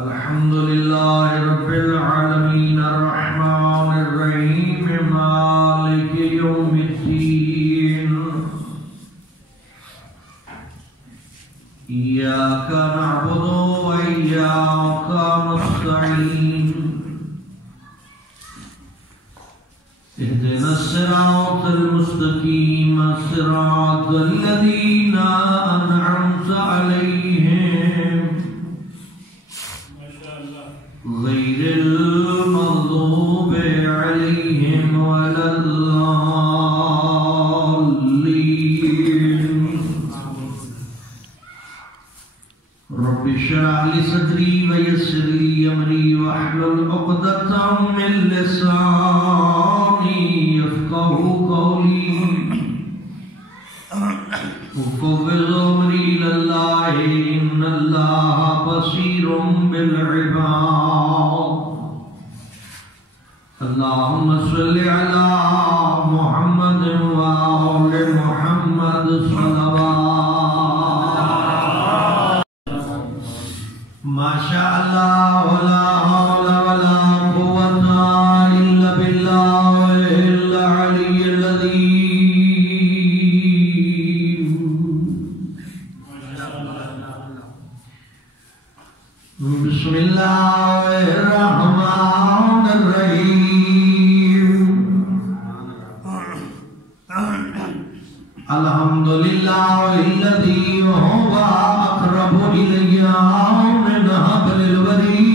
الحمد لله رب العالمين الرحمن الرحيم مالك يوم الدين إياك نعبد وإياك نستعين اهدنا الصراط المستقيم صراط الذين أنعمت عليهم غير المغضوب عليهم ولا الضالين رب اشرح لي صدري ويسر لي أمري واحلل عقدة من لساني يفقهوا قولي وفوض أمري إلى الله إن الله بصير بالعباد اللهم صل على محمد وآل محمد صلوات ما شاء الله ولا حول ولا قوة إلا بالله العلي العظيم بسم الله الرحمن الرحيم الحمد لله الذي هو أقرب إلي من حبل الوريد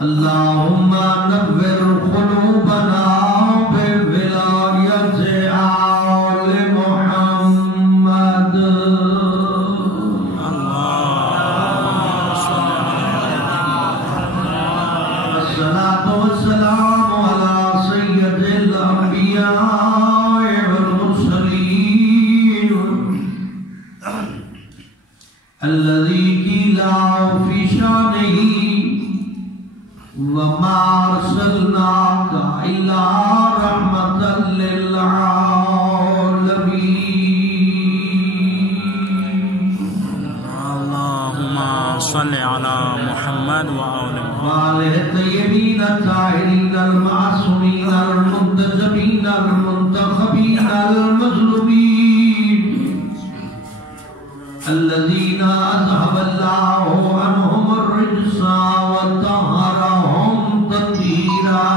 اللهم نور قلوبنا بولاية آل محمد الصلاة والسلام على سيد الأنبياء والمرسلين الذي قيل في شانه وما أرسلناك إلا رحمة للعالمين اللهم صل على محمد وآل وآله الطيبين الطاهرين المعصومين المنتجبين المنتخبين المظلومين الذين أذهب الله عنهم الرجس وطهرهم تطهيرا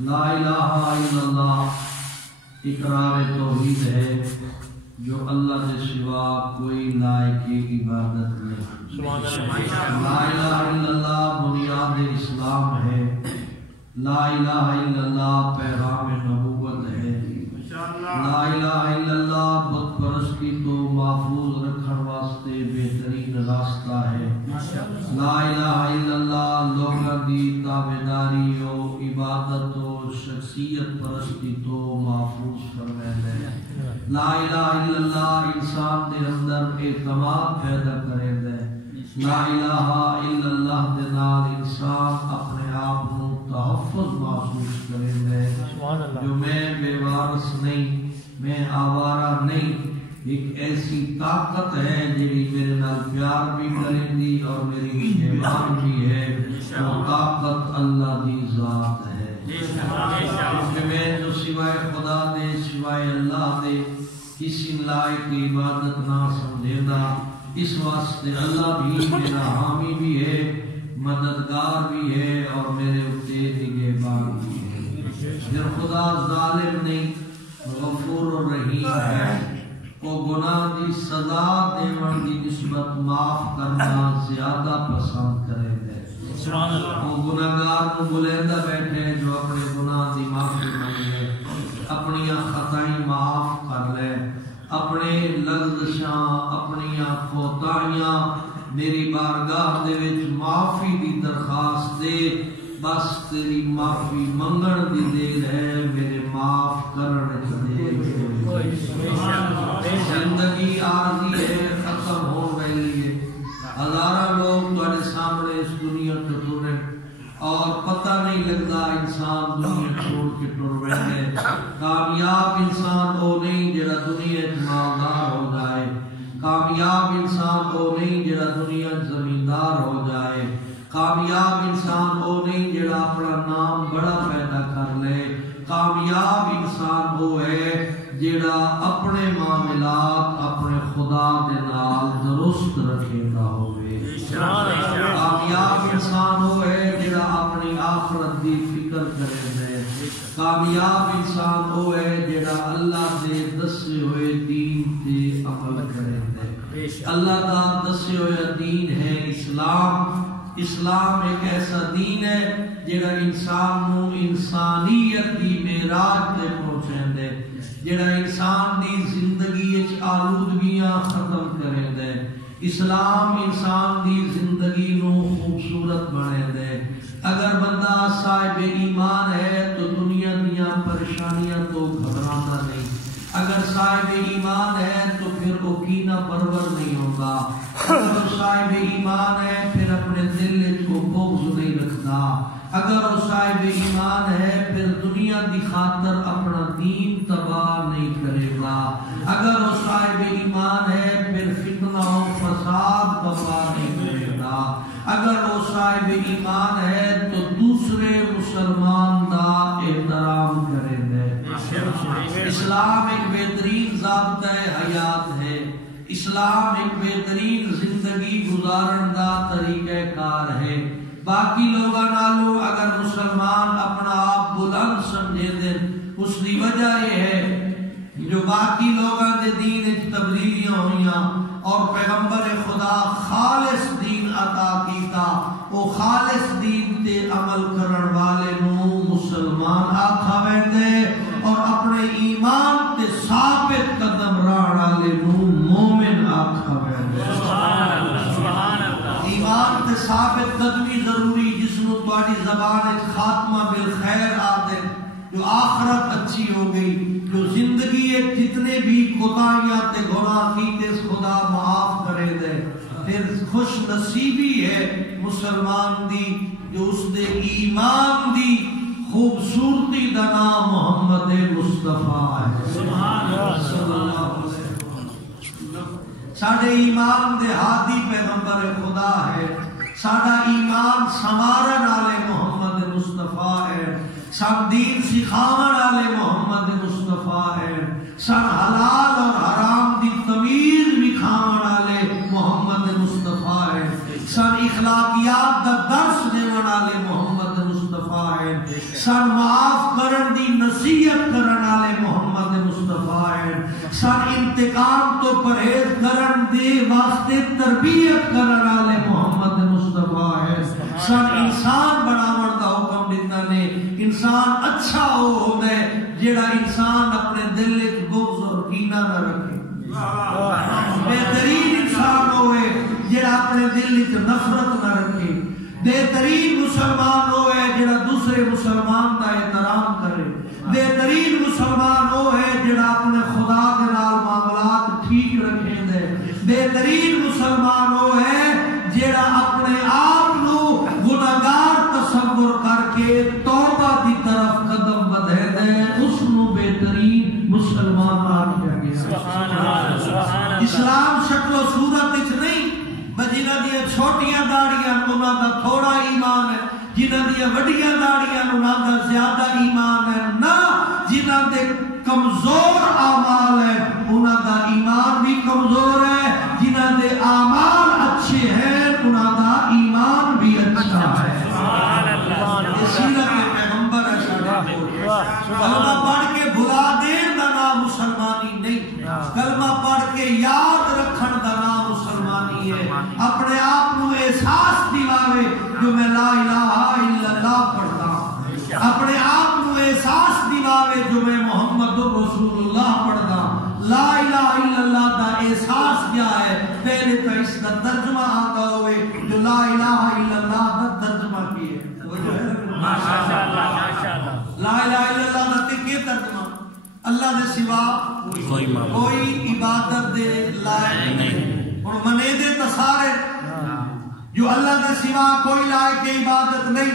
لا الہ الا اللہ اقرار توحید ہے جو اللہ سے سوا کوئی لائق عبادت نہیں لا الہ الا اللہ بنیاد اسلام ہے لا الہ الا اللہ پیغام نبوت ہے لا الہ الا اللہ بت پرستی تو محفوظ رکھن واسطے بہترین راستہ ہے لا الہ الا اللہ لوگوں کی تابعداری و عبادت و شخصیت پرستی تو محفوظ فرمائے ہے لا الہ الا اللہ انسان دے اندر اعتماد پیدا کرے دے لا الہ الا اللہ دے نال انسان اپنے آپ کو تحفظ محسوس کرے دے جو میں بے وارث نہیں میں آوارہ نہیں ایک ایسی طاقت ہے جی میرے نال پیار بھی کریں دی اور میری مہمان بھی ہے وہ طاقت اللہ دی ذات ہے کیونکہ میں جو سوائے خدا دے سوائے اللہ دے کسی لائق عبادت نہ سمجھے دا اس واسطے اللہ بھی میرا حامی بھی ہے مددگار بھی ہے اور میرے اتے نگہبان بھی ہے جب خدا ظالم نہیں غفور الرحیم ہے وہ گناہ دی سزا دیون دی نسبت معاف کرنا زیادہ پسند کرے دے وہ گناہگار کو بلیندہ بیٹھے جو اپنے گناہ دی معافی مانگے اپنی خطائیں معاف کر لے اپنے لغزشاں اپنی کوتاہیاں میری بارگاہ دے وچ معافی دی درخواست دے بس تیری معافی منگن دی دیر ہے میرے معاف کرنے دے زندگی عارضی ہے ختم ہو گئی ہے ہزارہ لوگ تمہارے سامنے اس دنیا تو ٹرے اور پتہ نہیں لگتا انسان دنیا چھوڑ کے ٹر بیٹھے. کامیاب انسان وہ نہیں جڑا دنیا مالدار ہو جائے. کامیاب انسان وہ نہیں جڑا دنیا زمیندار ہو جائے. کامیاب انسان وہ نہیں جڑا اپنا نام بڑا پیدا کر لے. کامیاب انسان وہ ہے جڑا اپنے معاملات اپنے خدا دے نال درست رکھے گا ہوئے. کامیاب انسان وہ ہے جڑا اپنی آخرت دی فکر کرے دے. کامیاب انسان وہ ہے جڑا اللہ دے دسے ہوئے دین تے عمل کرے دے. اللہ دا دسے ہوئے دین ہے اسلام. اسلام ایک ایسا دین ہے جڑا انسان نو انسانیت دی معراج تے پہنچے دے. جڑا انسان دی زندگی وچ آلودگیاں ختم کرے دے. اسلام انسان دی زندگی نو خوبصورت بنے دے. اگر بندہ صاحب ایمان ہے تو دنیا دیاں پریشانیاں تو گھبراتا نہیں. اگر صاحب ایمان ہے تو پھر وہ کینہ پرور نہیں ہوگا. اگر صاحب ایمان ہے پھر اپنے دل کو بغض نہیں رکھتا. اگر وہ صاحب ایمان ہے پھر دنیا دی خاطر اپنا دین تباہ نہیں کرے گا. اگر وہ صاحب ایمان ہے پھر فتنہ و فساد تباہ نہیں کرے گا. اگر وہ صاحب ایمان ہے تو دوسرے مسلمان دا احترام کرے گا. اسلام ایک بہترین ضابطہ حیات ہے. اسلام ایک بہترین زندگی گزارن دا طریقہ کار ہے. باقی لوگاں نالوں اگر مسلمان اپنا آپ بلند سمجھے دیں اس دی وجہ یہ ہے جو باقی لوگاں دے دین وچ تبدیلیاں ہوئیاں اور پیغمبر خدا خالص دین عطا کیتا. وہ خالص دین تے عمل کرن والے نو مسلمان آکھا ویندے اور اپنے ایمان تے ثابت قدم رہن والے نو مومن آکھا ویندے. ایمان تے ثابت قدمی ضروری جس نو تہاڈی زبان وچ خاتمہ بالخیر آدے جو آخرت اچھی ہو گئی. جو زندگی جتنے بھی کوتاہیاں تے گناہ کیتے خدا معاف کرے دے. پھر خوش نصیبی ہے مسلمان دی جو اس دے ایمان دی خوبصورتی دا نام محمد مصطفیٰ ہے. صلی اللہ علیہ وسلم. ساڈے ایمان دے ہادی پیغمبر خدا ہے. ساڈا ایمان سنوارن والے محمد مصطفیٰ ہے. سب دین سکھاون والے محمد مصطفیٰ ہے. سن حلال اور حرام دی تمیز وکھاون والے محمد مصطفیٰ ہے. سن اخلاقیات دا درس دیون والے محمد مصطفیٰ ہے. سن معاف کرن دی نصیحت کرن والے محمد مصطفیٰ ہے. سن انتقام تو پرہیز کرن دے واسطے تربیت کرن والے محمد مصطفیٰ ہے. سن انسان بناون دا حکم دیتا نے. انسان اچھا ہو ہوتا ہے جڑا انسان اپنے دل وچ بغض اور کینہ نہ رکھے. بہترین انسان ہوئے جڑا اپنے دل وچ نفرت نہ رکھے. بہترین مسلمان ہوئے جڑا دوسرے مسلمان دا احترام کرے. بہترین مسلمان ہوئے جڑا اپنے خدا کے نال معاملات ٹھیک رکھے دے. بہترین مسلمان ہوئے جڑا اپنے آپ نو گناہگار تصور کر کے توبہ دی طرف قدم بدھے دے. اس نو بہترین مسلمان آکھیا گیا. اسلام شکل و صورت وچ نہیں جنہاں دیاں چھوٹیاں داڑیاں انہاں دا تھوڑا ایمان ہے. جنہاں دیاں وڈیاں داڑیاں انہاں دا زیادہ ایمان ہے. نہ جنہاں دے کمزور اعمال ہیں انہاں دا ایمان بھی کمزور ہے. جنہاں دے اعمال اچھے ہیں انہاں دا ایمان بھی اچھا ہے. سیرت پیغمبر ہے. کلمہ پڑھ کے بھلا دین دا نام مسلمانی نہیں. کلمہ پڑھ کے یاد رکھن دا نام مسلمانی ہے. اپنے آپ کو احساس دلاوے جو میں لا الہ الا اللہ پڑھتا ہوں. اپنے آپ کو احساس دلاوے جو میں محمد رسول اللہ پڑھتا ہوں. لا الہ الا اللہ دا احساس کیا ہے پہلے تو اس کا ترجمہ آتا ہوئے جو لا الہ الا اللہ دا ترجمہ کی ہے. لا الہ الا اللہ دا کیا ترجمہ؟ اللہ دے سوا کوئی عبادت دے لائق نہیں. اور منے دے تسارے جو اللہ کے سوا کوئی لائق کی عبادت نہیں،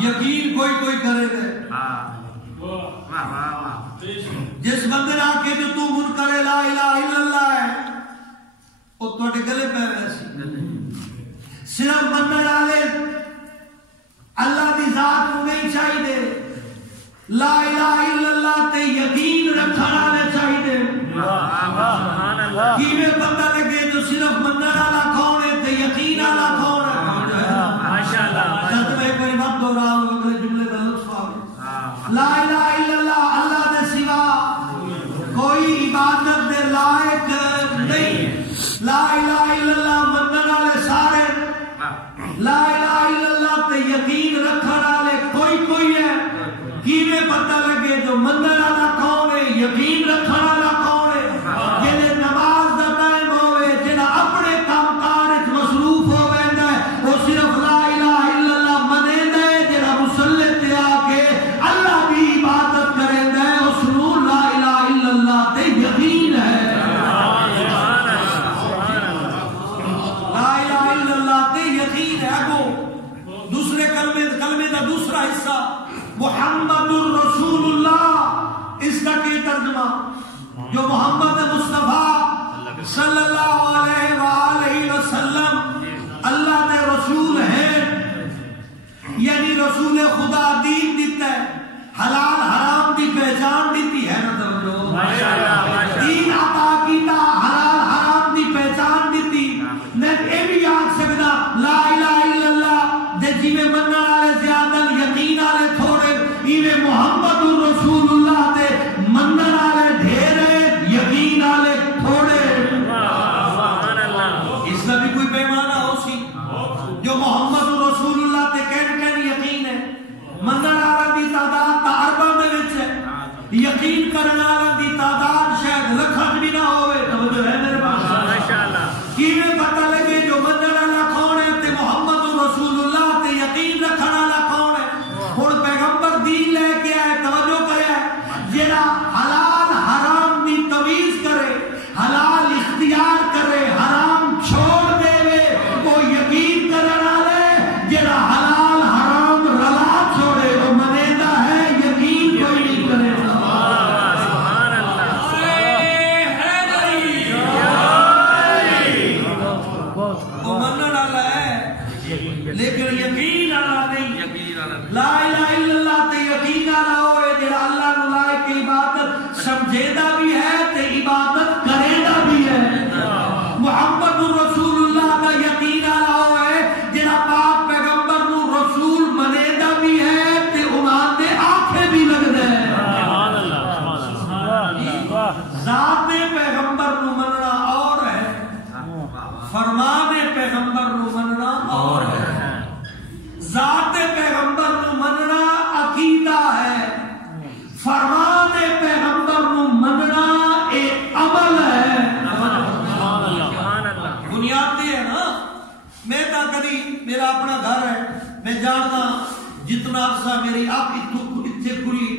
یقین کوئی کوئی کرے دے۔ جس بندے نے آکے جو تو منکر لا الہ الا اللہ ہے وہ توڑے گلے پہ ویسی صرف منن والے اللہ کی ذات کو نہیں چاہیے، لا الہ الا اللہ تے یقین رکھنے والے چاہیے۔ کیویں پتہ لگے جو صرف منن والا کون ہے تے یقین والا کون ہے؟ ماشاءاللہ جب میں کوئی وقت دوران اگلے جملے کا لطف آئے، لا الہ الا اللہ اللہ دے سوا کوئی عبادت دے لائق نہیں، لا الہ الا اللہ منن والے سارے، لا الہ الا اللہ تے یقین رکھنے والے کوئی کوئی ہے۔ کیویں پتہ لگے جو منن والا کون ہے، یقین رکھنے والا کون ہے؟ جنہیں نماز دا ٹائم ہوئے، جنہیں اپنے کام کار وچ مصروف ہو ویندا ہے، وہ صرف لا الہ الا اللہ منیندا ہے۔ جنہیں مصلی تے آ کے اللہ دی عبادت کریندا ہے، اس نوں لا الہ الا اللہ تے یقین ہے۔ لا الہ الا اللہ تے یقین ہے۔ اگو دوسرے کلمے دا دوسرا حصہ محمد الرسول اللہ، اس کا کیا ترجمہ؟ جو محمد مصطفیٰ صلی اللہ علیہ وآلہ وسلم اللہ نے رسول ہیں، یعنی رسول خدا دین دیتا ہے، حلال حرام دی پہچان دیتی ہے نا، توجہ دین عطا کیتا، حلال حرام دی پہچان دیتی۔ میں یہ بھی آکھ سکدا لا الہ الا اللہ دے جیویں منن والے زیادہ یقین والے تھوڑے، ایویں محمد الرسول اللہ دے منن والے ڈھیر یقین والے تھوڑے۔ اس کا بھی کوئی پیمانہ ہو سی جو محمد الرسول اللہ تے کہن یقین ہے، منن والے دی تعداد تا ارباں دے وچ ہے، یقین کرنے والے دی تعداد شاید لکھاں بھی نہ ہوئے۔ توجہ ہے میرے پاس؟ ماشاءاللہ کیویں پتہ لگے جو منن والا کون ہے تے محمد الرسول اللہ تے یقین رکھنے والا کون ہے؟ ہن پیغمبر دین لے کے آئے، توجہ کرے، جڑا حلال حرام دی تمیز کرے، حلال اختیار کرے، حرام چھوڑ دے، وہ یقین کرنے والے، جڑا حلال حرام رلا چھوڑے وہ منیندا ہے، یقین کوئی نہیں کرے۔ وہ منن والا ہے لیکن یقین والا نہیں۔ لا الہ الا اللہ تے یقین والا ہوئے جڑا اللہ نو لائق عبادت سمجھیدا بھی ہے تے عبادت کریندا بھی ہے۔ محمد رسول اللہ دا یقین والا ہوئے جڑا پاک پیغمبر نو رسول منیندا بھی ہے تے انہاں دے آنکھیں بھی لگدا ہے۔ ذات پیغمبر نو مننا اور ہے، فرمان پیغمبر نو مننا اور ہے۔ ذات پیغمبر نو مننا عقیدہ ہے، فرمان پیغمبر نو مننا ایک عمل ہے۔ بنیاد یہ ہے نا، میں تا کدی میرا اپنا گھر ہے، میں جانتا جتنا عرصہ میری آپ اتنے کھلی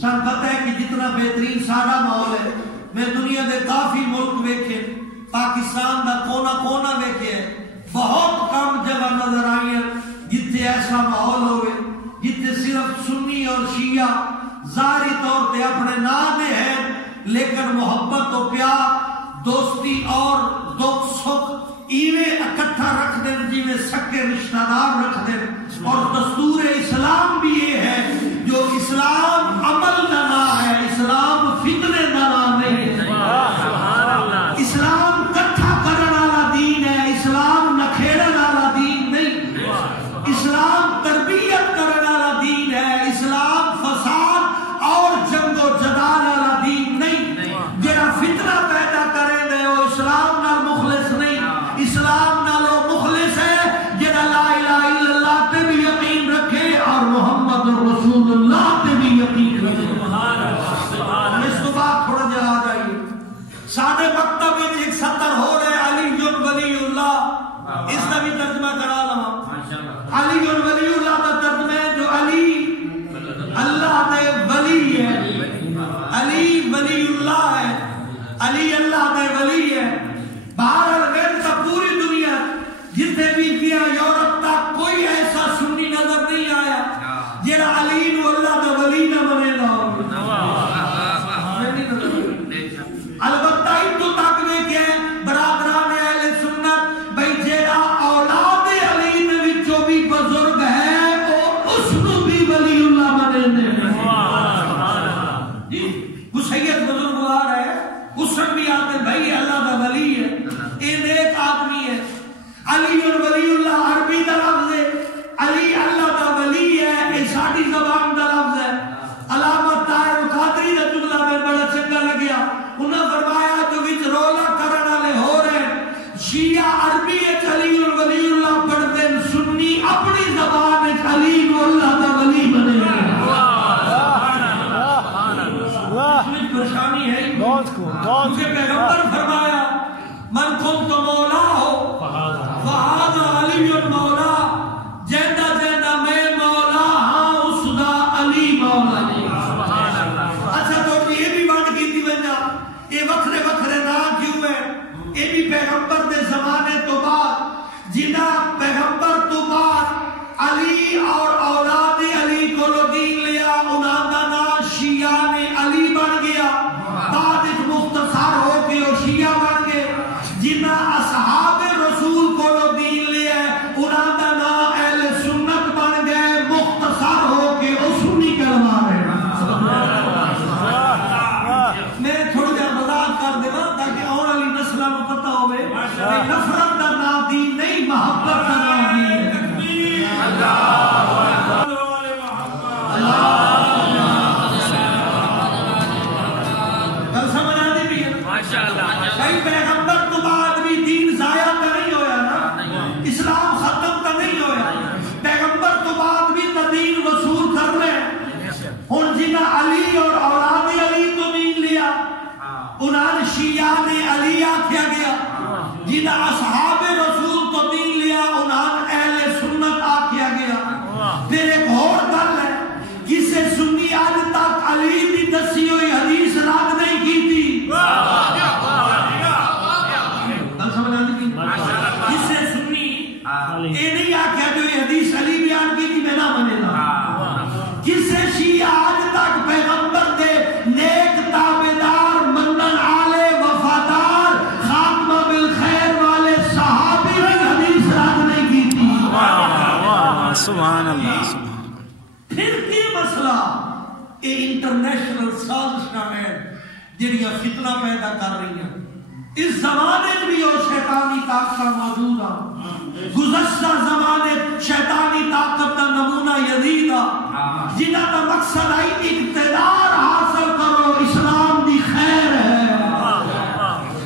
سن پتہ ہے کہ جتنا بہترین سارا ماحول ہے، میں دنیا دے کافی ملک ویکھے، پاکستان دا کونا کونا ویکھے، بہت کم جگہ نظر آئی ہیں جتنے ایسا ماحول ہوئے جتنے صرف سنی اور شیعہ ظاہری طور پہ اپنے نام دے ہیں لیکن محبت و پیار دوستی اور دکھ سکھ ایویں اکٹھا رکھ دیں جیویں سکے رشتہ دار رکھ دیں۔ اور دستور اسلام بھی یہ ہے جو اسلام عمل کا نام ہے، اسلام فتنے کا نام نہیں ہے۔ اسلام کٹھا کرنے والا دین ہے، اسلام نکھیڑنے والا دین نہیں۔ اسلام تربیت کرنے والا دین ہے، اسلام فساد اور جنگ و جدال والا دین نہیں۔ جڑا فتنہ پیدا کرے دے وہ اسلام نال مخلص نہیں، اسلام نال وہ مخلص ہے جڑا لا الہ الا اللہ پہ بھی یقین رکھے اور محمد علی اور اولاد علی کو دین لیا انہاں دا نام شیعہ نے علی بن گیا بعد اس مختصر ہو کے وہ شیعہ بن گئے جنہاں اصحاب رسول کو دین لیا انہاں دا نام اہل سنت بن گئے مختصر ہو کے وہ سنی کلمہ رہے میں تھوڑا جا مذاق کر دینا تاکہ اور علی نسلہ میں پتہ ہوئے نفرت دا نام دین نہیں محبت دا نام دین ہے کئی پیغمبر تو بعد بھی دین ضائع تو نہیں ہویا نا اسلام ختم تو نہیں ہویا پیغمبر تو بعد بھی دین وصول کر رہے ہیں ان جنہاں علی اور اولاد علی تو دین لیا انہاں شیعہ نے علی آکھیا گیا جنہاں اصحاب رسول تو دین لیا انہاں اہل سنت آکھیا گیا پھر ایک اور گل ہے جسے سنی آج تک علی دی دسی ہوئی حدیث رد نہیں کی تھی جسے سنی اے نہیں آکھیا جو یہ حدیث علی بیان کی تھی میں نہ بنے گا جسے شیعہ آج تک پیغمبر دے نیک تابدار منن عالے وفادار خاتمہ بالخیر والے صحابی کی حدیث رد نہیں کی تھی سبحان اللہ پھر کی مسئلہ اے انٹرنیشنل سازشاں ہیں جنہاں فتنہ پیدا کر رہی ہیں اس زمانے میں بھی اور شیطانی طاقت موجود ہے گزشتہ زمانے شیطانی طاقت کا نمونہ یزید جنہاں کا مقصد ہے اقتدار حاصل کرو اسلام دی خیر ہے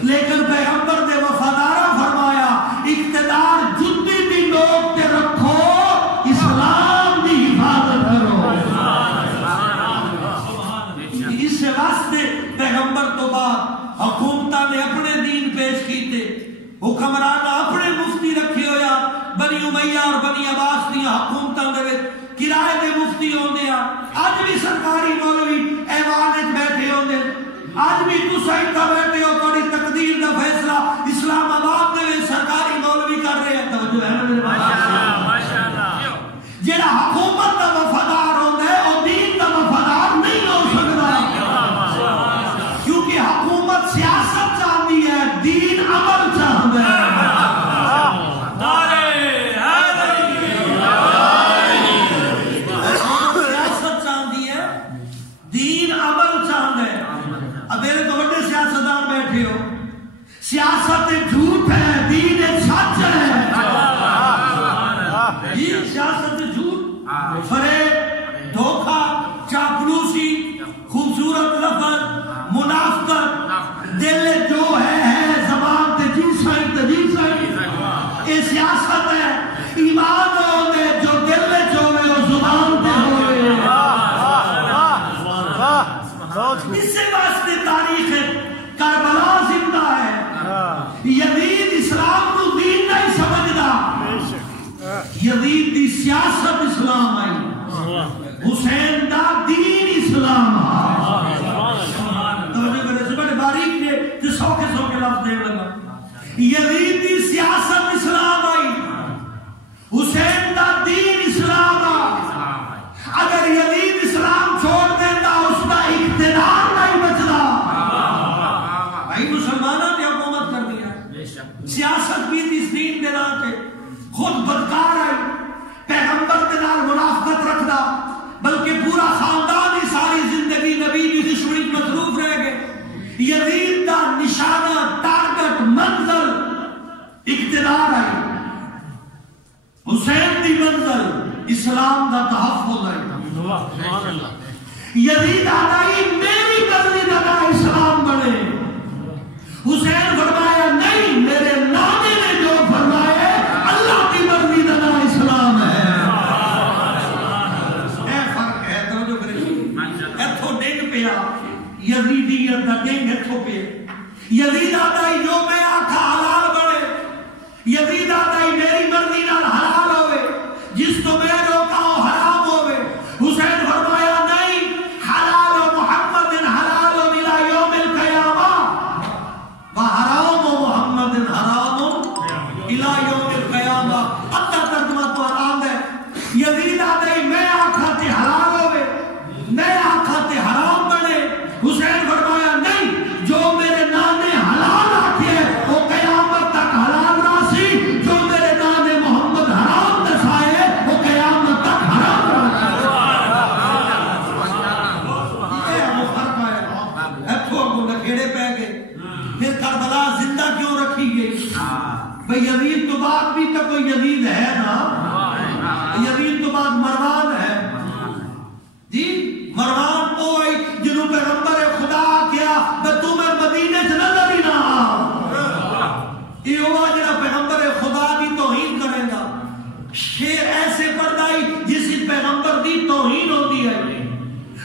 لیکن پیغمبر نے وفادارہ فرمایا اقتدار جدی بھی لوگ تے رکھو اسلام دی حفاظت کرو اس سے واسطے پیغمبر تو بعد حکومتہ نے اپنے دین پیش کیتے حکمران اپنے مفتی رکھے ہویا بنی امیہ اور بنی عباس دیا حکومتہ دے کرائے دے مفتی ہوندے ہیں آج بھی سرکاری مولوی ایوان بیٹھے ہوندے آج بھی تو سائن کا بیٹھے ہو توڑی تقدیر دا فیصلہ اسلام آباد دے سرکاری مولوی کر رہے ہیں توجہ ہے نا میرے ماشاءاللہ جیڑا حکومت دا وفادار ہوندے ہے اور دین دا وفادار نہیں ہو سکتا کیونکہ حکومت سیاست چاہتی ہے دین عمل چاہتا ہے سیاست چاہتی ہے دین عمل چاہتا ہے اب میرے تو بڑے سیاستدان بیٹھے ہو سیاست جھوٹ ہے دین سچ ہے یہ سیاست جھوٹ فریب دھوکہ چاپلوسی خوبصورت لفظ منافقت دل جو ہے زبان تے جی سائی یہ سیاست ہے ایمان ہوتے جو دل جو ہے وہ زبان تے ہوئے اس سے واسطے تاریخ کربلا زندہ ہے یزید اسلام کو دین نہیں سمجھدا یزید دی سیاست اسلام آئی حسین دا دین اسلام باریک نے جو سو کے لفظ دے لگا یزید دی سیاست اسلام آئی حسین دا دین اسلام آئی اگر یزید اسلام چھوڑ دیتا اس کا اقتدار نہیں بچتا بھائی مسلمانوں نے حکومت کر دیا سیاست بھی اس دین دے نام کے خود بدکار ہے پیغمبر کے نال منافقت رکھنا بلکہ پورا خاندان ہی ساری زندگی نبی کی دشمنی مصروف رہ گئے یزید دا نشانہ ٹارگٹ منزل اقتدار ہے حسین دی منزل اسلام دا تحفظ ہے یزید آدائی میری مرضی دا اسلام بنے حسین فرمایا نہیں میرے نانے نے جو فرمایا اللہ کی مرضی دا اسلام ہے اے فرق ہے توجہ کریں ایتھو ڈنگ پیا یزیدیت دا ڈنگ ایتھو پیا یزید آدائی جو میں آکھا حلال بڑے یزید آدائی میری مرضی نال حلال ہوئے جس تو میں روکا ہو حرام ہوئے حسین فرمایا نہیں حلال و محمد ایسے پردائی جس پیغمبر دی توہین ہوتی ہے.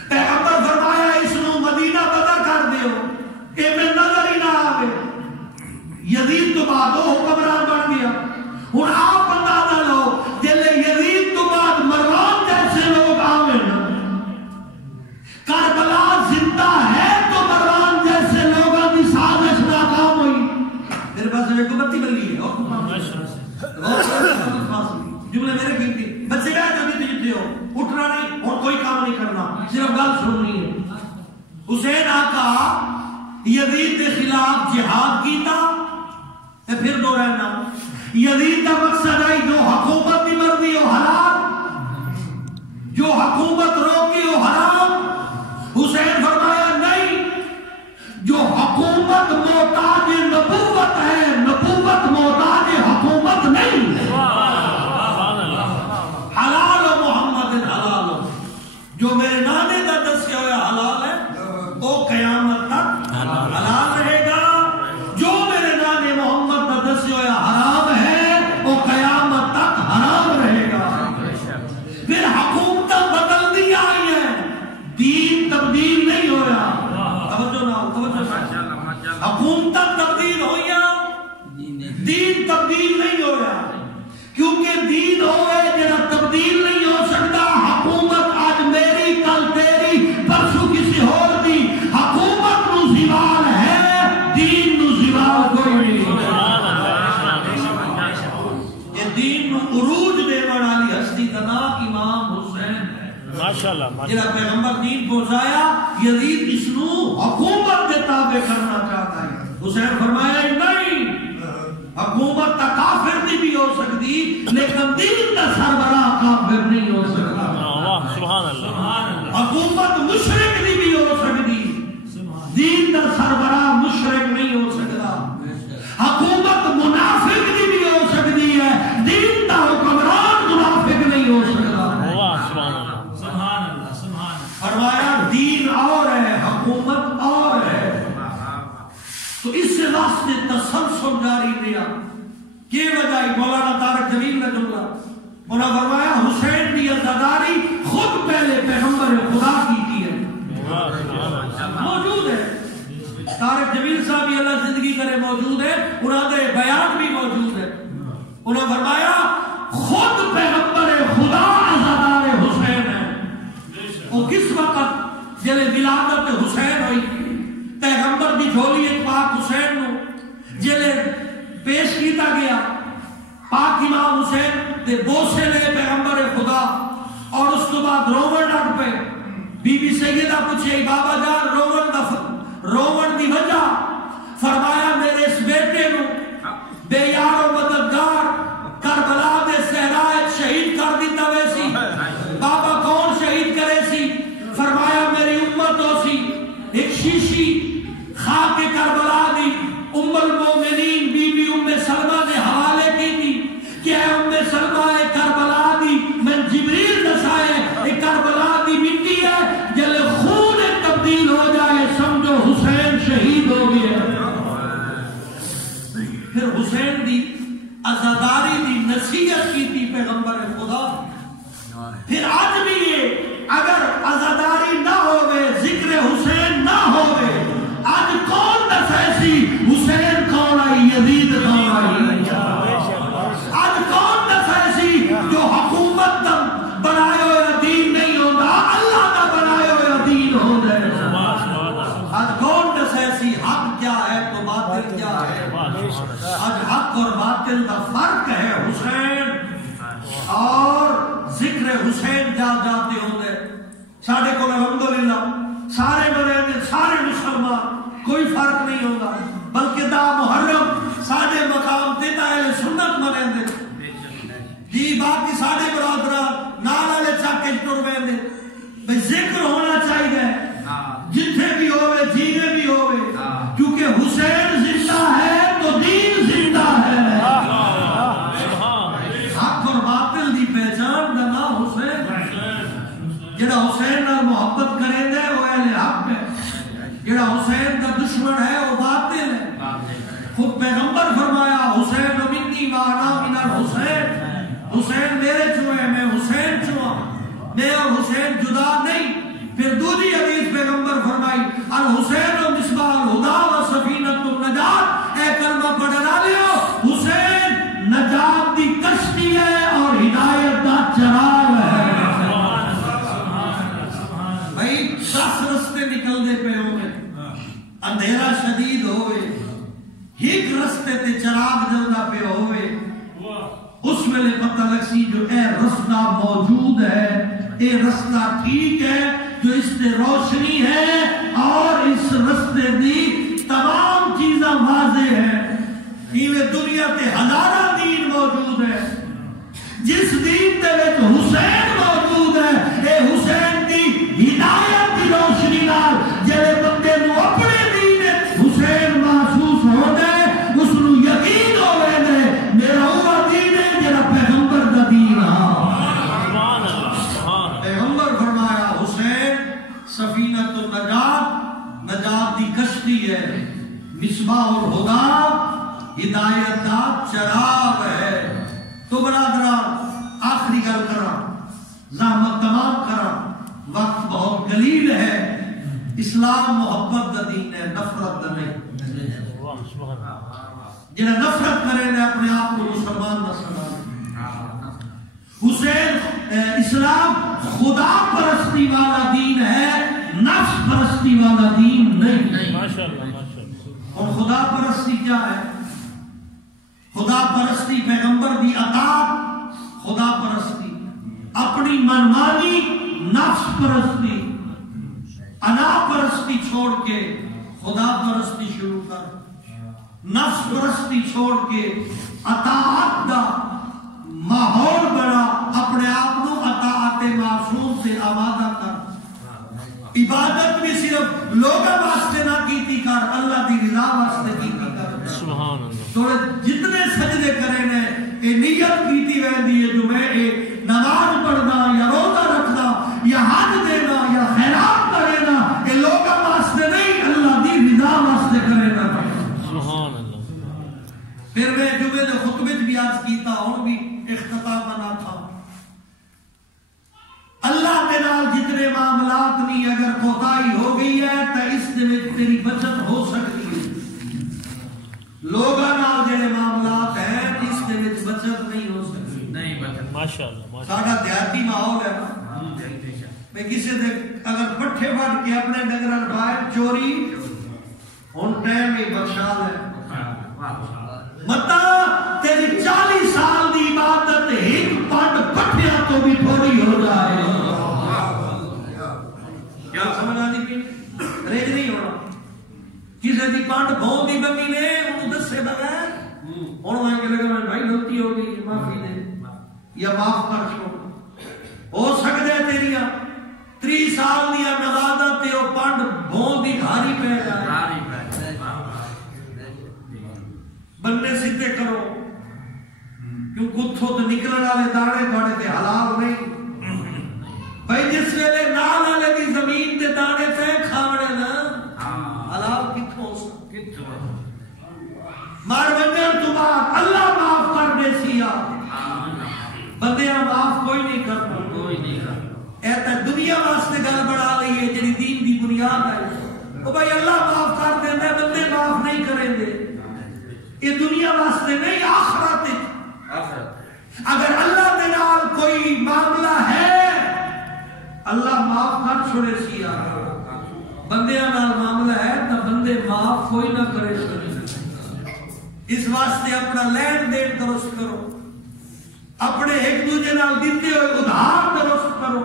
پیغمبر فرمایا اس نو مدینہ پتہ کر دیو اے میں نظر ہی نہ آوے. یزید تو بعد وہ حکمران بن گیا. ہن آپ اندازہ لو جلے یزید تو بعد مروان جیسے لوگ آوے نا کربلا زندہ ہے تو مروان جیسے لوگوں کی سازش ناکام ہوئی. میرے پاس ایک بتی بلی ہے جملے میرے کی بچے گئے جب جیتے ہو اٹھنا نہیں اور کوئی کام نہیں کرنا صرف گل سننی ہے. حسین آقا یزید کے خلاف جہاد کیتا پھر دو رہنا. یزید کا مقصد ہے جو حکومت کی مرضی ہو حرام, جو حکومت روکی ہو حرام. حسین فرمایا نہیں, جو حکومت محتاج نبوت ہے, نبوت محتاج حکومت نہیں. حلال و محمد حلال ہو, جو میرے نانے کا دسیا ہوا حلال ہے وہ قیامت تک حلال رہے گا. جو میرے نانے محمد کا دسیا ہوا حرام ہے وہ قیامت تک حرام رہے گا. پھر حکومت بدل دی آئی ہے, دین تبدیل نہیں ہویا. توجہ نہ ہو, حکومت تبدیل ہویا, دین تبدیل نہیں ہویا. کیونکہ دین ہوئے جنہا تبدیل نہیں ہو سکتا. حکومت آج میری کل تیری پرسوں کسی اور دی. حکومت نو زوال ہے, دین نو زوال کوئی نہیں. یہ دین نو عروج دے والی ہستی کا نام امام حسین ہے. ماشاءاللہ جنہا پیغمبر دین پہنچایا. یزید اس نو حکومت دے تابع کرنا چاہتا ہے. حسین فرمایا نہیں, حکومت تا کافر نہیں بھی ہو سکتی لیکن دین تا سربراہ کافر نہیں ہو سکتا. سبحان اللہ. حکومت مشرک نہیں بھی ہو سکتی, دین تا سربراہ مشرک نہیں ہو سکتا. حکومت منافق نہیں بھی ہو سکتی ہے, دین تا حکمران منافق نہیں ہو سکتا. سبحان اللہ. فرمایا دین اور ہے, حکومت اور ہے. تو اس سے واسطے تسلسل جاری رہا. کی وجہ مولانا طارق جمیل نے جملہ انہوں نے فرمایا حسین کی عزاداری خود پہلے پیغمبر خدا کی ہے. موجود ہے طارق جمیل صاحب بھی اللہ زندگی کرے موجود ہے, انہوں نے بیان بھی موجود ہے. انہوں نے فرمایا خود پیغمبر خدا عزادار حسین ہے. وہ کس وقت جلے ولادت حسین ہوئی پیغمبر دی جھولی ایک پاک حسین نو جلے پیش کیتا گیا. پاک امام حسین دے بوسے لے پیغمبر خدا اور اس تو بعد روون ڈٹ پہ. بی بی سیدہ پوچھے بابا جان روون دی وجہ. فرمایا میرے اس بیٹے نو بے یار و مددگار کربلا دے صحرا شہید کر دیتا ویسی. بابا کون شہید کرے سی؟ فرمایا میری امت ہو سی. ایک شیشی خاک کربلا دی ام المومنین بی بی ام سلمہ نے حوالے کی تھی کہ اے ام سلمہ کربلا دی میں جبریل دسائے ایک کربلا دی مٹی ہے جلے خون تبدیل ہو جائے سمجھو حسین شہید ہو گیا. پھر حسین دی عزاداری دی نصیحت کی تھی پیغمبر خدا. پھر آج بھی یہ اگر عزاداری نہ ہوئے ذکر حسین نہ ہوئے آج کون دسیسی حسین کون آئی یزید کون آئی. آج کون دسیسی جو حکومت بنائے ہوئے دین نہیں ہوتا اللہ کا بنائے ہوئے دین ہو جائے. آج کون دسیسی حق کیا ہے تو باطل کیا ہے. آج حق اور باطل کا فرق ہے. حسین اور ذکر حسین جاتے ہوں گے ساڑھے کو الحمدللہ سارے بنے سارے مسلمان کوئی فرق نہیں ہوگا. بلکہ دا محرم ساڑھے مقام دیتا اہل سنت بنے دے جی. باقی ساڑھے برادران نالے چاکے ٹر بے دے ذکر ہونا چاہیے جتنے بھی ہوئے جینے بھی ہوئے کیونکہ حسین زندہ ہے تو دین زندہ ہے. حق اور باطل دی پہچان دا نام حسین. جڑا حسین نال محبت کریں دے وہ اہل حق ہے, جڑا حسین کا دشمن ہے وہ باطل ہے. خود پیغمبر فرمایا حسین منی وانا من الحسین, حسین میرے چوئے میں دوسری حدیث پیغمبر فرمائی الحسین و مصباح الہدا و سفینۃ النجات، اے کلمہ پڑھنا لیو حسین نجات دی کشتی ہے اور ہدایت دا چراغ ہے۔ بھائی 10 رستے نکل دے پہ ہوئے، اندھیرا شدید ہوئے، ایک رستے تے چراغ جلدا پہ ہوئے، اس میں پتہ لگ سی جو اے رستہ موجود ہے، اے رستہ ٹھیک ہے، جو اس تے روشنی ہے اور اس رستے دی تمام چیزاں واضح ہیں۔ یہ دنیا تے ہزارہ دین موجود ہے، جس دین تے وچ حسین موجود ہے، اے حسین دی ہدایت دی روشنی نال جڑے بندے نو اپنے دین حسین محسوس ہوتا ہے، اس نو یقین ہوے دے میرا وہ دین ہے جڑا پیغمبر دا دین ہے۔ پیغمبر فرمایا حسین سفینۃ النجات، نجات دی کشتی ہے، مصباح الہدا ہدایت دا چراغ ہے۔ تو برادران آخری گل کرا، زحمت تمام کرا، وقت بہت قلیل ہے۔ اسلام محبت دا دین ہے، نفرت دا نہیں۔ جنہیں نفرت کرے نے اپنے آپ کو مسلمان نہ سمجھے۔ حسین اسلام خدا پرستی والا دین ہے، نفس پرستی والا دین نہیں۔ اور خدا پرستی کیا ہے؟ خدا پرستی پیغمبر دی اطاعت، خدا پرستی اپنی منمانی، نفس پرستی، انا پرستی چھوڑ کے خدا پرستی شروع کر، نفس پرستی چھوڑ کے اطاعت دا ماحول بنا، اپنے آپ کو اطاعت معصوم سے آمادہ کر۔ عبادت بھی صرف لوگوں واسطے نہ کیتی کر، اللہ دی رضا واسطے کیتی کر۔ سبحان اللہ۔ تو جتنے سجدے کرے نے اے نیت کیتی ویندی ہے جو میں اے نماز پڑھنا یا روزہ رکھنا یا حج دینا یا خیرات کرنا، اے لوگوں واسطے نہیں، اللہ دی رضا واسطے کرنا۔ سبحان اللہ۔ پھر میں جمعے دے خطبے بھی عرض کیتا، اور بھی اختتام بنا تھا، اللہ کے نال جتنے معاملات نہیں، اگر کوتاہی ہو گئی ہے تو اس دے وچ تیری بچت ہو سکتی ہے۔ لوگاں نال جڑے معاملات ہیں اس دے وچ بچت نہیں ہو سکتی، نہیں بچت۔ ماشاءاللہ ساڈا دیہاتی ماحول ہے نا، میں کسی دے اگر پٹھے وڈ کے اپنے ڈنگراں باہر چوری، ہن ٹائم ہی بخشال ہے، متا تیری 40 سال دی عبادت ایک پنڈ پٹھیاں تو بھی تھوڑی ہو جائے۔ کیا سمجھ آتی پی؟ ریج نہیں ہونا، کسی دی پنڈ بہت دی بمی نے انہوں دسے بغیر ہوں وہاں کے لگا بھائی غلطی ہو گئی معافی دے یا معاف کر چھوڑ، ہو سکتا ہے تیریا 30 سال دیا نوازت تے وہ پنڈ بہت دی بھاری پہ جائے۔ بندے سیدھے کرو، کیوں گتھوں تو نکلنے والے دانے تھوڑے تے حلال نہیں۔ بھائی جس ویلے نال والے دی زمین دے دانے تے کھاونے نا حلال کتھوں مار بندیاں تو بعد اللہ معاف کر دے سیا، بندیاں معاف کوئی نہیں کرتا، کوئی نہیں کرتا۔ اے تے دنیا واسطے گل بڑھا رہی ہے جڑی دین دی بنیاد ہے، او بھائی اللہ معاف کر دیندا، بندے معاف نہیں کریں دے۔ یہ دنیا واسطے نہیں، آخرت۔ اگر اللہ دے نال کوئی معاملہ ہے اللہ معاف کر چھوڑے سیا، بندیاں نال معاملہ ہے تو بندے معاف کوئی نہ کرے سکے۔ اس واسطے اپنا لین دین درست کرو، اپنے ایک دوسرے نال دیتے ہوئے ادھار درست کرو۔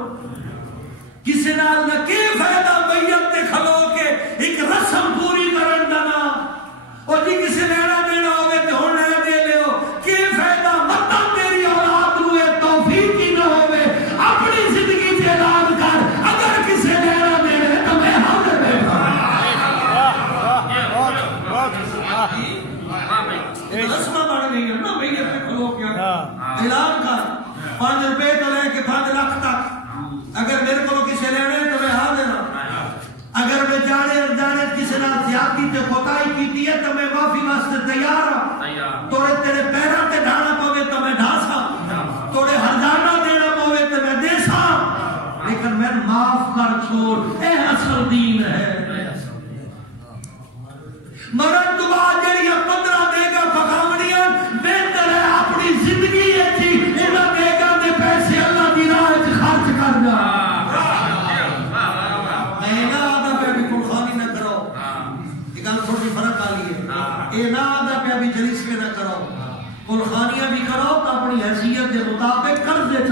کسی نال نہ کی فائدہ میت تے کھلو کے ایک رسم پوری کرن دا نا، اور جی کسی لینا دینا ہوئے تو ہون لے دے لے ہو، کی فائدہ مطلب تیری اولاد روئے توفیق ہی نہ ہوئے، اپنی زندگی سے اعلان کر، اگر کسی لینا دینے تو میں حاضر بیٹھا۔ رسمہ بڑھ گئی ہے نا، میت پہ کھلو کیا اعلان کر، 5 روپے تو لے کے 5 لاکھ تک، اگر میرے کو کسی لینے تو میں حاضر ہوں۔ اگر میں جانے کسی نال زیادتی تے کوتاہی کیتی ہے تو میں معافی واسطے تیار ہوں۔ توڑے تیرے پیراں تے ڈھانا پوے تو میں ڈھاساں، توڑے ہرجانہ دینا پوے تو میں دیساں، لیکن میں معاف کر چھوڑ۔ اے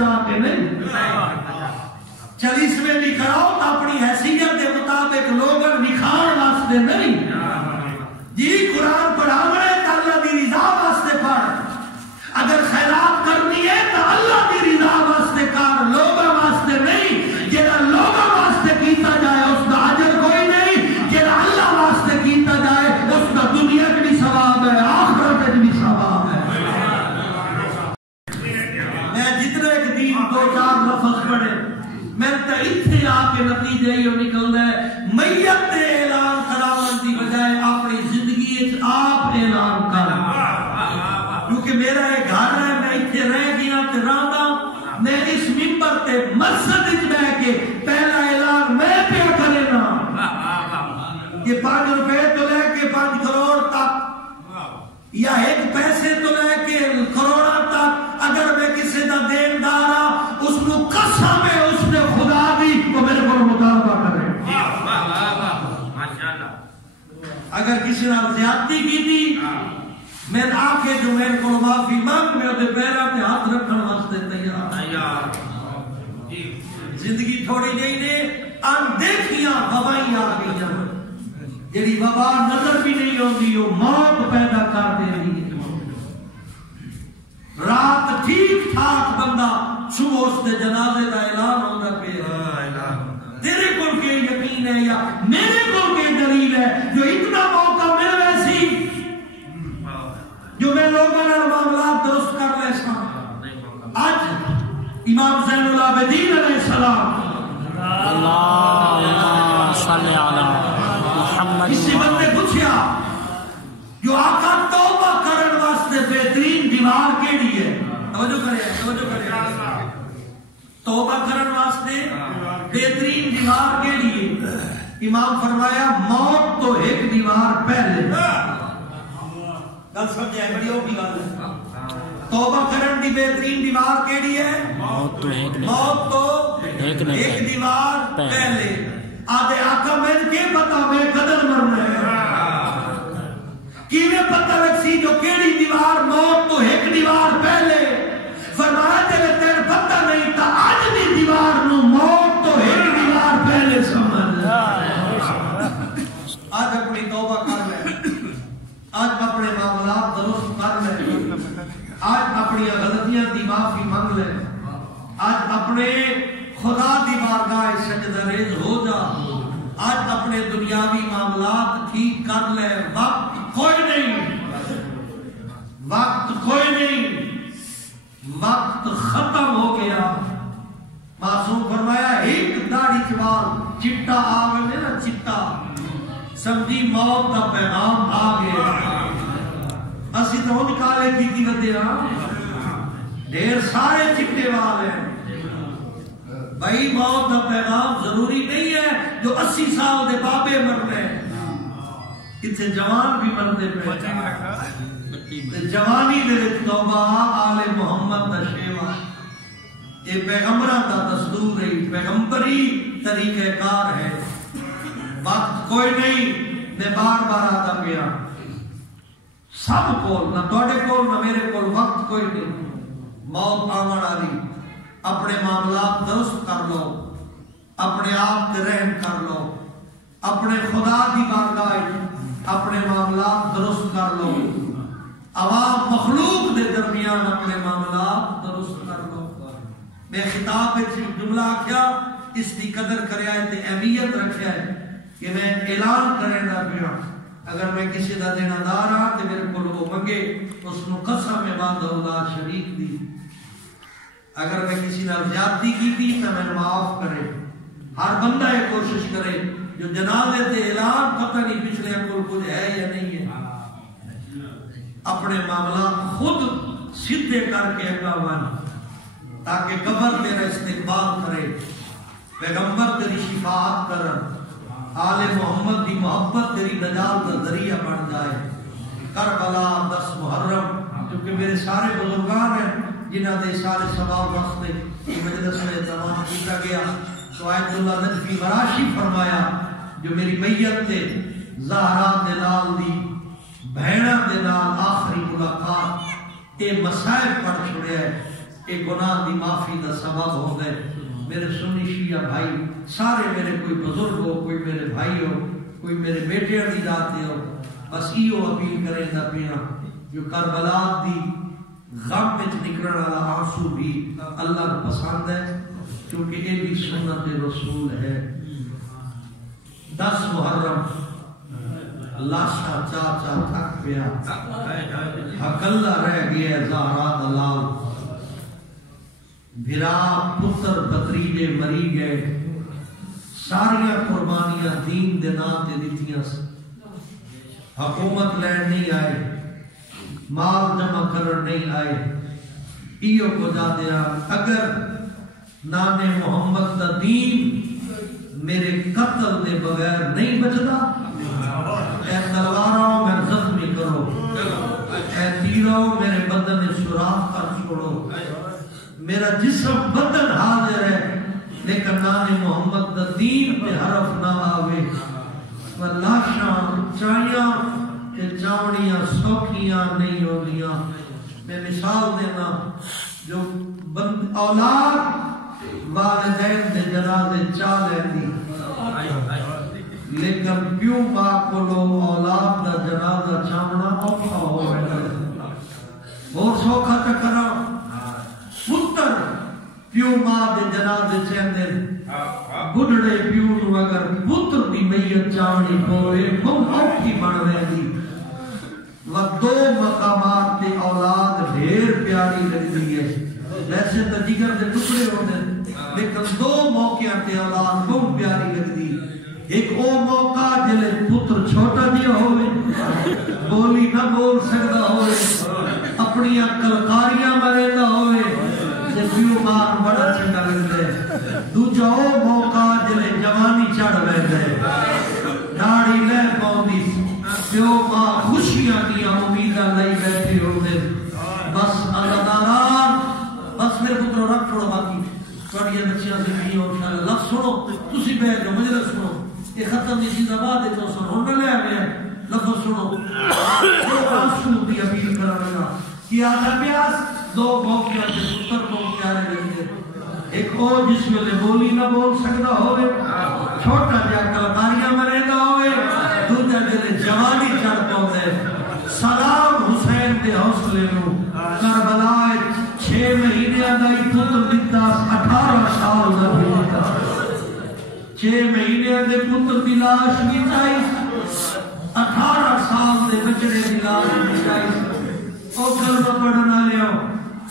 چاہ کے نہیں، چلیسویں بھی کراؤ تو اپنی حیثیت کے مطابق لوگوں نکھان واسطے نہیں جی، قرآن پڑھاوے تو اللہ دی رضا واسطے پڑھ، اگر خیرات کرنی ہے تو اللہ دی رضا واسطے کر، لوگوں واسطے نہیں۔ جڑا لوگوں واسطے کیتا جائے اس کا اجر کوئی نہیں، جڑا اللہ واسطے کیتا جائے اس کا دنیا میں بھی ثواب ہے، آخرت میں بھی ثواب ہے۔ میں جتنے ایک دین دو چار لفظ پڑھے میں تو اتنے آ کے نتیجہ یہ نکلتا ہے، میت تے اعلان کراون دی بجائے اپنی زندگی آپ اعلان کر، کیونکہ میرا یہ گھر ہے، میں اتنے رہ گیا تے رہندا، میں اس ممبر تے مسجد وچ بیٹھ کے پہلا اعلان میں پیا کرے نا کہ 5 روپے تو لے کے 5 کروڑ تک یا 1 پیسے تو لے کے کروڑاں تک، اگر میں کسی دا دیندار ہاں اس کو قسم ہے اس نے خدا دی تو میرے کو مطالبہ کرے، اگر کسی نے زیادتی کی تھی میں آ کے جو میرے کو معافی مانگ میں اُدھے پیرا تے ہاتھ رکھن واسطے تیار۔ زندگی تھوڑی جہی نے اندیکھیاں وبائیں آ گئیاں، جڑی وبا نظر بھی نہیں آتی وہ موت پیدا کر دیندی ہے۔ رات ٹھیک ٹھاک بندہ صبح اس دے جنازے کا اعلان ہوتا پیا، تیرے کو کے یقین ہے یا میرے کو کے دلیل ہے جو اتنا موقع مل رہا سی جو میں لوگوں نے معاملات درست کر لے سا۔ آج امام زین العابدین علیہ السلام اللہم صلی علی محمد، کسی بندے پوچھیا جو آقا توبہ کرن واسطے بہترین دیوار کیڑی ہے؟ توجہ کرے توبہ کرن واسطے بہترین دیوار کیڑی ہے؟ امام فرمایا موت تو ایک دیوار پہلے۔ گل سمجھے بڑی اوکھی گل ہے۔ توبہ کرن دی بہترین دیوار کیڑی ہے؟ موت تو ایک دیوار پہلے۔ آدھے آقا میں کے پتا میں قدر مرنا ہے کیویں پتہ لگ سی جو کیڑی دیوار موت تو ایک دیوار پہلے؟ فرمایا تے تیرے پتہ نہیں تا اج دی دیوار نو موت تو ایک دیوار پہلے سمجھ۔ آج اپنی توبہ کر لے، آج اپنے معاملات درست کر لے، آج اپنی غلطیاں دی معافی مانگ لے، آج اپنے خدا دی بارگاہ سجدہ ریز ہو جا، آج اپنے دنیاوی معاملات ٹھیک کر لے۔ وقت کوئی نہیں، وقت کوئی نہیں، وقت ختم ہو گیا۔ معصوم فرمایا ایک داڑھی چوال چٹا آوے نا چٹا سمجھی موت کا پیغام آ گیا۔ اسی تو نکالے کی ودے ہاں، ڈھیر سارے چٹے والے ہیں بھائی، موت کا پیغام ضروری نہیں ہے جو 80 سال دے بابے مرتے ہیں، اتنے جوان بھی مرتے پہ۔ جوانی دے توبہ آل محمد دا شیوا، یہ پیغمبران دا دستور ہے، پیغمبری طریقہ کار ہے۔ وقت کوئی نہیں، میں بار بار آتا پیا سب کول، نہ توڑے کول نہ میرے کول وقت کوئی نہیں۔ موت آمن آلی، اپنے معاملات درست کر لو، اپنے آپ تے رحم کر لو، اپنے خدا دی بارگاہ اپنے معاملات درست کر لو، عوام مخلوق دے درمیان اپنے معاملات درست کر لو۔ میں خطاب ایک جملہ کیا اس کی قدر کریا ہے تے اہمیت رکھیا ہے کہ میں اعلان کریں دا پیا، اگر میں کسی دا دینا دار ہاں تے میرے کو وہ منگے اس نو قسم میں وعدہ اللہ شریک دی، اگر میں کسی نال زیادتی کی تھی تو میں معاف کرے۔ ہر بندہ یہ کوشش کرے جو جنازے تے اعلان پتہ نہیں پچھلے کو کچھ ہے یا نہیں ہے، اپنے معاملات خود سیدھے کر کے اگاوان تاکہ قبر تیرا استقبال کرے، پیغمبر تیری شفاعت کرن، آل محمد دی محبت تیری نجات کا ذریعہ بن جائے۔ کربلا 10 محرم کیونکہ میرے سارے بزرگان ہیں جنہاں دے سارے ثواب واسطے یہ مجلس میں تمام کیتا گیا، تو آیت اللہ نجفی مراشی فرمایا جو میری میت تے زہرا دے نال دی بہناں دے نال آخری ملاقات، اے مسائب پڑھ چھوڑیا ہے، یہ گناہ دی معافی دا سبب ہو گئے. میرے سنی شیعہ بھائی سارے میرے کوئی بزرگ ہو کوئی میرے بھائی ہو کوئی میرے بیٹے دی جاتے ہو بس ایو اپیل کریں دا پینا جو کربلا دی غم وچ نکلن والا آنسو بھی اللہ کو پسند ہے کیونکہ یہ بھی سنت رسول ہے. 10 محرم لاشا چاچا تھک پیا اکلا رہ گیا زہرا دلال بھرا پتر بتریجے مری گئے ساریاں قربانیاں دین دے نام تے دتیاں. حکومت لین نہیں آئے مال جمع کرن نہیں آئے. ایو کو جا دیا اگر نام محمد دا دین میرے قتل دے بغیر نہیں بچدا اے تلواروں میں زخمی کرو اے تیروں میرے بدن سوراخ کر چھوڑو. میرا جسم بدن حاضر ہے لیکن نام محمد دا دین پہ حرف نہ آوے. لاشاں چائیاں کہ چاوڑیاں سوکھیاں نہیں ہوگیاں. میں مثال دینا جو اولاد والدین دے جنازے چاہ لیندی لیکن پیو ماں کو لوگ اولاد دا جنازہ چاہنا اوکھا ہو گیا. اور سوکھا چکرا پتر پیو ماں دے جنازے چاہندے بڑھڑے پیو نو اگر پتر دی میت چاہنی پوے بہت اوکھی بن ویندی. و 2 مقامات تے اولاد ڈھیر پیاری لگدی ہے. ویسے تو جگر دے ٹکڑے ہوندے لیکن 2 موقعوں تے اولاد بہت پیاری لگدی. ایک او موقع جلے پتر چھوٹا جہا ہوئے بولی نہ بول سکتا ہوئے اپنی کلکاریاں مریندا ہوئے تے پیو ماں بڑا چنگا لگدا ہے. دوجا او موقع جلے جوانی چڑھ ویندے داڑھی لے پاؤندی پیو ماں خوشیاں دیاں امیداں لئی بیٹھے ہوندے. بس اللہ تعالی بس میرے پترو رکھ چھوڑو باقی تھوڑی بچیاں سے بھی ہو لفظ سنو تسی بیٹھ جاؤ مجھے لفظ سنو یہ ختم نہیں سی زبان دے تو سنو نہ لے آئے لفظ سنو جو آنسو دی اپیل کرانا گا کہ آتا پیاس 2 موقعہ سے پتر کو پیارے لگے. ایک او جس میں لے بولی نہ بول سکتا ہوئے چھوٹا جا کلکاریاں مریندا ہوئے دوجہ جلے جوانی چڑھ پاؤندے. سلام حسین دے حوصلے نو کربلا 6 مہینے آدھائی پتر دیتا 18 سال دا بھی دیتا 6 مہینے دے پتر دی لاش بھی چاہی 18 سال دے بچڑے دی لاش بھی چاہی. او کلمہ پڑھنا لیا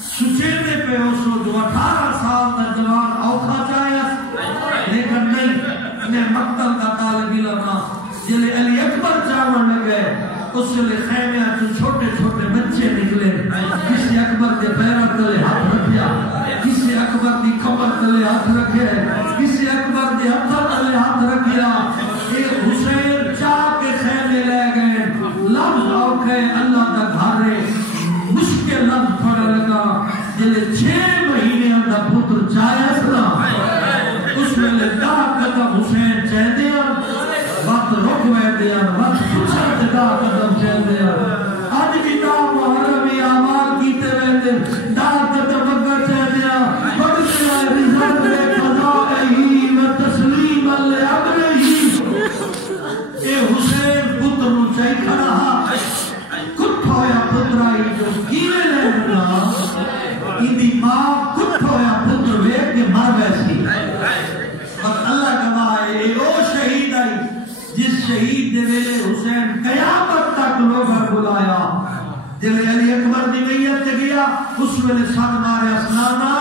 سچے دے پہ اسو جو 18 سال دا جوان اوکھا چاہیا لیکن نہیں انہیں مقتل کا طالب علمہ جلے علی اکبر چاہون لگے اس لئے خیمیاں جو چھوٹے چھوٹے بچے نکلے کسی اکبر دے پیرہ تلے ہاتھ رکھیا کسی اکبر دی کمر تلے ہاتھ رکھے کسی اکبر دے ہتھا تلے ہاتھ رکھیا. ایک حسین چاہ کے خیمے لے گئے لفظ اوکھے اللہ دا گھارے مشکل لفظ پڑھ لگا جلے 6 مہینے اندھا پتر چاہیا سنا اس میں لے 10 قدم حسین چاہ دیا وقت رک وے دیا وقت پچھر دے 10 قدم چاہ دیا. آج بھی نام محرمی آمال کیتے وے دے 10 قدم اگر چاہ دیا بڑھتے آئے رضا دے قضائہی و تسلیم اللہ عبرہی. اے حسین پتر نو چاہی کھڑا کٹ ہویا پترائی جو کیوے لینا اندی ماں کٹ ہویا پتر ویک کے مر ویسی. وقت اللہ کمائے اے او شہید آئی جس شہید دے ویلے حسین قیامت تک لوگا بلایا جلے علی اکبر دی میت گیا اس ویلے ساتھ مارے اسنانا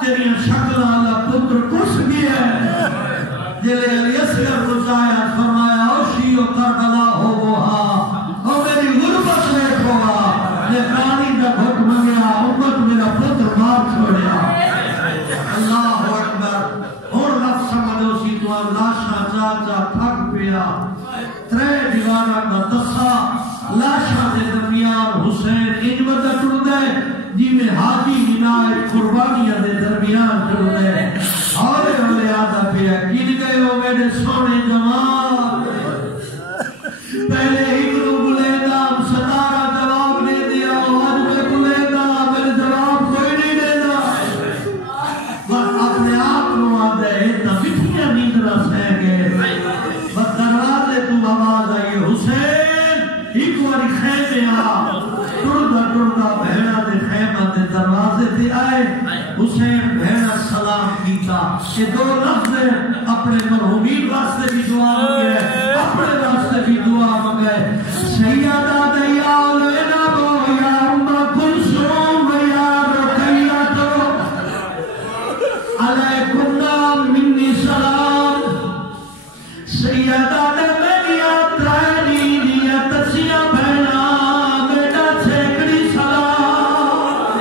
تیری شکل اللہ پتر کس گیا ہے. جلے علی اصغر رجایا فرمایا او شیعو کربلا ہو وہا او میری غربت لیٹ ہوا نے پرانی دا گھٹ منگیا امت میرا پتر مار چھوڑیا. اللہ اکبر اور لفظ سمجھو سی تو لاشا چاچا تھک پیا 3 دیوارہ کا دسا لاشا دے درمیان حسین انجمدہ ٹوڑ دے جی میں حاجی عنایت قربانیاں دے درمیان ٹوڑ دے. ہولے ہولے آدھا پیا کن گئے ہو میرے سونے جمال پہلے ہی گروہ بلے دام 17 جواب نے دیا آج میں بلے دام میرے جواب کوئی نہیں دینا ٹردا بہنا دے خیمہ دے دروازے تے آئے حسین بہنا سلام کیتا کہ دو لفظ اپنے مرحومین واسطے بھی دعا منگے اپنے واسطے بھی دعا منگے سیدہ دیال نبو یا ام کلثوم یا رقیہ علیکم منی سلام سیدہ دے میریا ترائنی دیا تسیہ بہنا بیٹا چھیکڑی سلام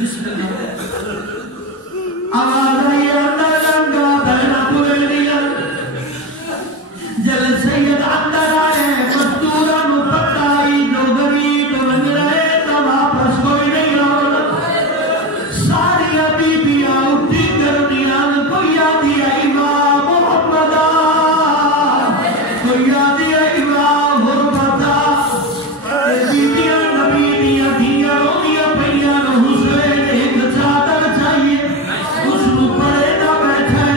بسم اللہ آواز آئی اندر لنگا بہنا پویلیا جل سید اندر آئے مزدوران پتائی جو غریب لگ رہے تو واپس کوئی نہیں آولا ساری بی بیاں اٹھی کرنیاں کوئی آدھی امام محمدہ کوئی آدھی امام حرمتہ بی بیاں نبی دیا دیا رویا پہیاں حسین ایک چادر چاہیے اس کو پڑے نہ بیٹھے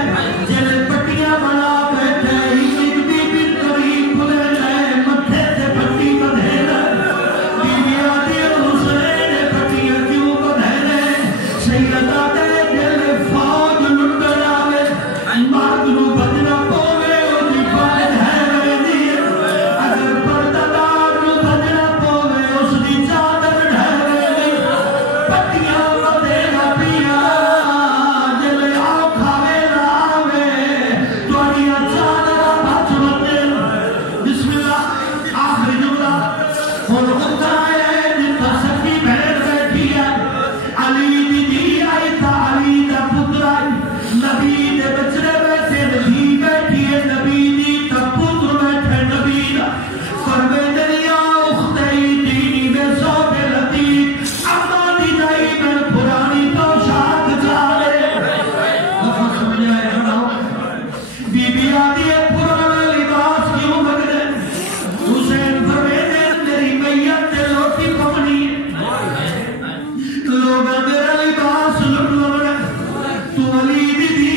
جل پٹیاں بنا بیٹھے ایک بی بی قریب کھلے جائے متھے سے پٹی بدھے لے بی بیاں دیا حسین پٹیاں کیوں بدھے لے سیدہ دے دل فوج لٹر آوے مرد نو بدنا پوے او دی پائے ہے ویدی اگر پرددار نو بدنا پوے اس دی چادر ڈھے ویدی پٹیاں بدے نہ پیا جل آؤ کھاوے نہ آوے توڑیاں چادر بچ بتے بسم اللہ آخری جملہ ہن ہوتا ہے جتا سکی بہن بیٹھی ہے علی دی دی آئی تھا علی دا پتر آئی نبی دے بچرے بیٹھے نبی بیٹھی ہے نبی دی تا پتر بیٹھے نبی دا فرمے دریا اختی دینی بے صوب لطیف اما دی دائی میں پرانی تو شاک جالے وفا سمجھا ہے بناؤ بی بی آدھی ہے پرانا لباس کیوں بگڑے حسین فرمے دے میری میت تے لوٹی پونی لوگا میرا لباس لٹ لوڑے تو علی دی دی